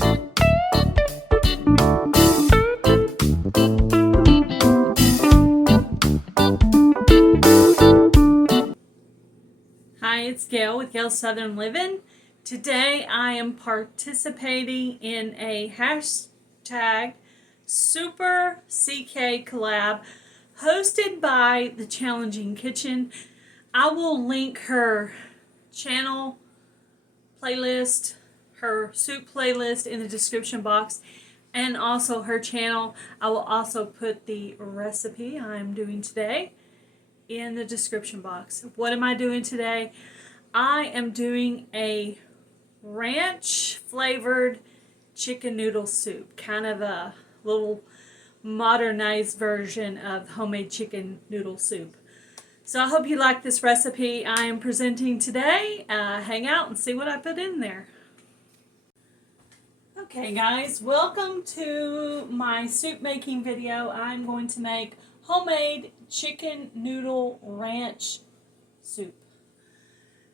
Hi, it's Gail with Gail's Southern Living. Today I am participating in a hashtag Souper CK Collab hosted by the Challenging Kitchen. I will link her channel playlist, her soup playlist in the description box, and also her channel. I will also put the recipe I'm doing today in the description box. What am I doing today? I am doing a ranch flavored chicken noodle soup, kind of a little modernized version of homemade chicken noodle soup. So I hope you like this recipe I am presenting today. Hang out and see what I put in there. Okay guys, welcome to my soup making video. I'm going to make homemade chicken noodle ranch soup.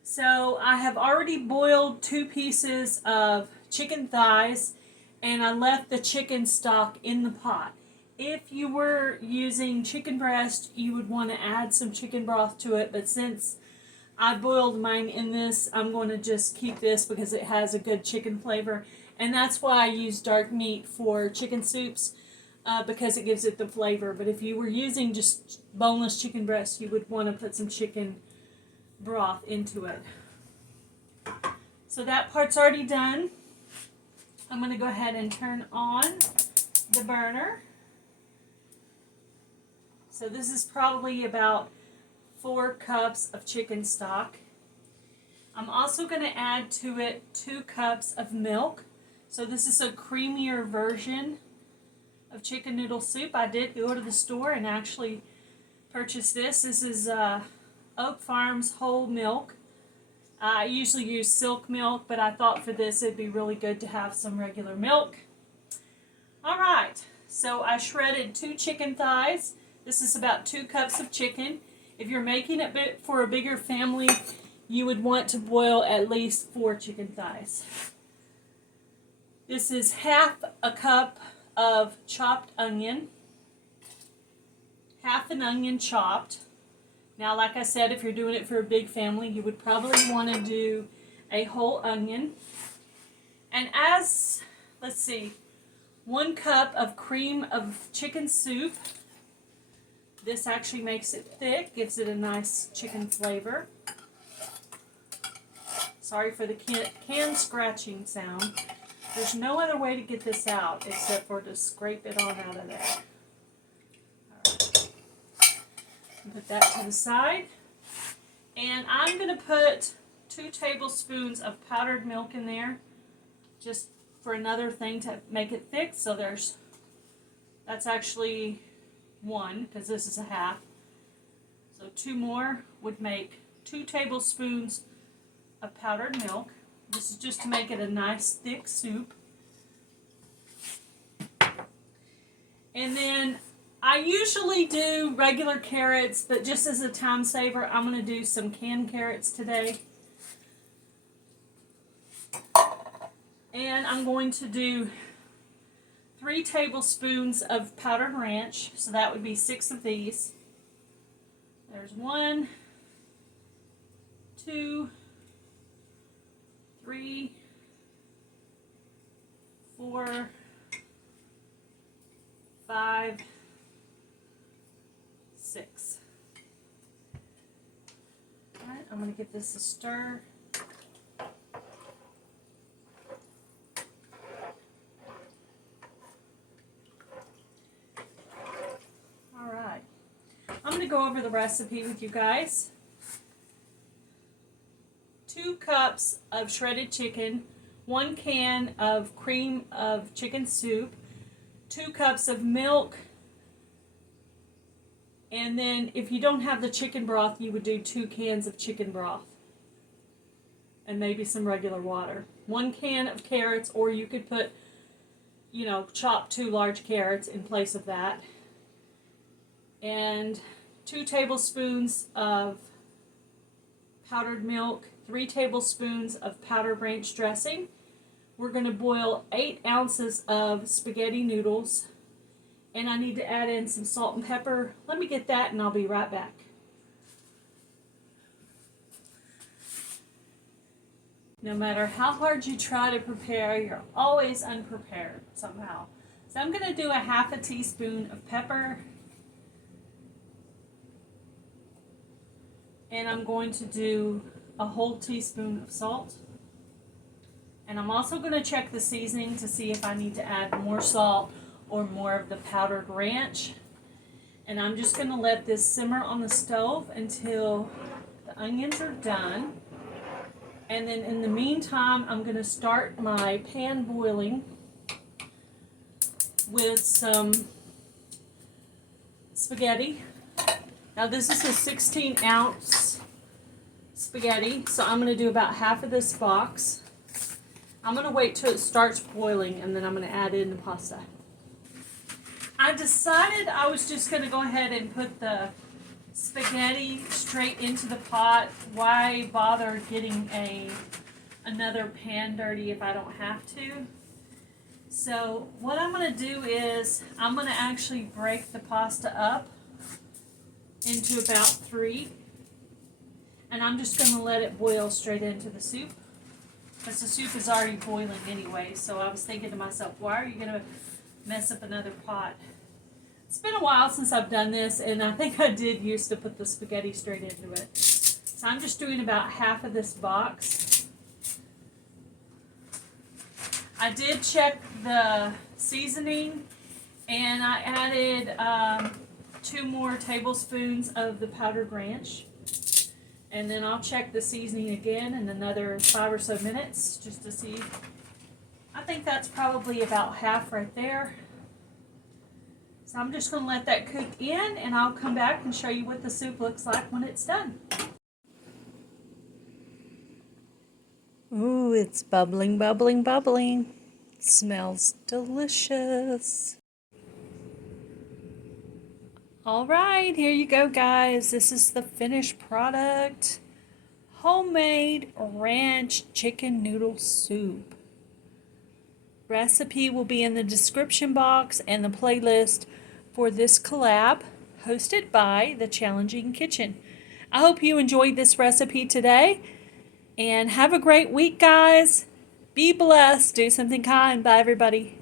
So I have already boiled 2 pieces of chicken thighs and I left the chicken stock in the pot. If you were using chicken breast, you would want to add some chicken broth to it, but since I boiled mine in this, I'm going to just keep this because it has a good chicken flavor. And that's why I use dark meat for chicken soups, because it gives it the flavor. But if you were using just boneless chicken breast, you would want to put some chicken broth into it. So that part's already done. I'm going to go ahead and turn on the burner. So this is probably about 4 cups of chicken stock. I'm also going to add to it 2 cups of milk. So this is a creamier version of chicken noodle soup. I did go to the store and actually purchase this. This is Oak Farms whole milk. I usually use silk milk, but I thought for this it'd be really good to have some regular milk. Alright, so I shredded 2 chicken thighs. This is about 2 cups of chicken. If you're making it for a bigger family, you would want to boil at least 4 chicken thighs. This is half a cup of chopped onion. Half an onion chopped. Now, like I said, if you're doing it for a big family, you would probably want to do a whole onion. And let's see, 1 cup of cream of chicken soup. This actually makes it thick, gives it a nice chicken flavor. Sorry for the can scratching sound. There's no other way to get this out except for to scrape it on out of there. Alright. Put that to the side. And I'm going to put 2 tablespoons of powdered milk in there, just for another thing to make it thick. So that's actually 1, because this is a half. So 2 more would make 2 tablespoons of powdered milk. This is just to make it a nice thick soup. And then I usually do regular carrots, but just as a time saver, I'm going to do some canned carrots today. And I'm going to do 3 tablespoons of powdered ranch, so that would be 6 of these. There's 1, 2, 3, 4, 5, 6. Alright, I'm going to give this a stir. Alright, I'm going to go over the recipe with you guys. 2 cups of shredded chicken, 1 can of cream of chicken soup, 2 cups of milk, and then if you don't have the chicken broth, you would do 2 cans of chicken broth and maybe some regular water. 1 can of carrots, or you could put, chop 2 large carrots in place of that, and 2 tablespoons of powdered milk, 3 tablespoons of powdered ranch dressing, we're going to boil 8 ounces of spaghetti noodles. And I need to add in some salt and pepper. Let me get that and I'll be right back. No matter how hard you try to prepare, you're always unprepared somehow. So I'm going to do a half a teaspoon of pepper. And I'm going to do a whole teaspoon of salt. And I'm also going to check the seasoning to see if I need to add more salt or more of the powdered ranch. And I'm just going to let this simmer on the stove until the onions are done. And then in the meantime, I'm going to start my pan boiling with some spaghetti. Now this is a 16-ounce spaghetti, so I'm going to do about half of this box. I'm going to wait till it starts boiling and then I'm going to add in the pasta. I decided I was just going to go ahead and put the spaghetti straight into the pot. Why bother getting another pan dirty if I don't have to? So what I'm going to do is I'm going to actually break the pasta up into about 3. And I'm just going to let it boil straight into the soup. Because the soup is already boiling anyway. So I was thinking to myself, why are you going to mess up another pot? It's been a while since I've done this, and I think I did used to put the spaghetti straight into it. So I'm just doing about half of this box. I did check the seasoning, and I added 2 more tablespoons of the powdered ranch. And then I'll check the seasoning again in another 5 or so minutes just to see. I think that's probably about half right there. So I'm just going to let that cook in and I'll come back and show you what the soup looks like when it's done. Ooh, it's bubbling, bubbling, bubbling. It smells delicious. All right, here you go, guys. This is the finished product. Homemade ranch chicken noodle soup. Recipe will be in the description box and the playlist for this collab hosted by The Challenging Kitchen. I hope you enjoyed this recipe today and have a great week, guys. Be blessed. Do something kind. Bye, everybody.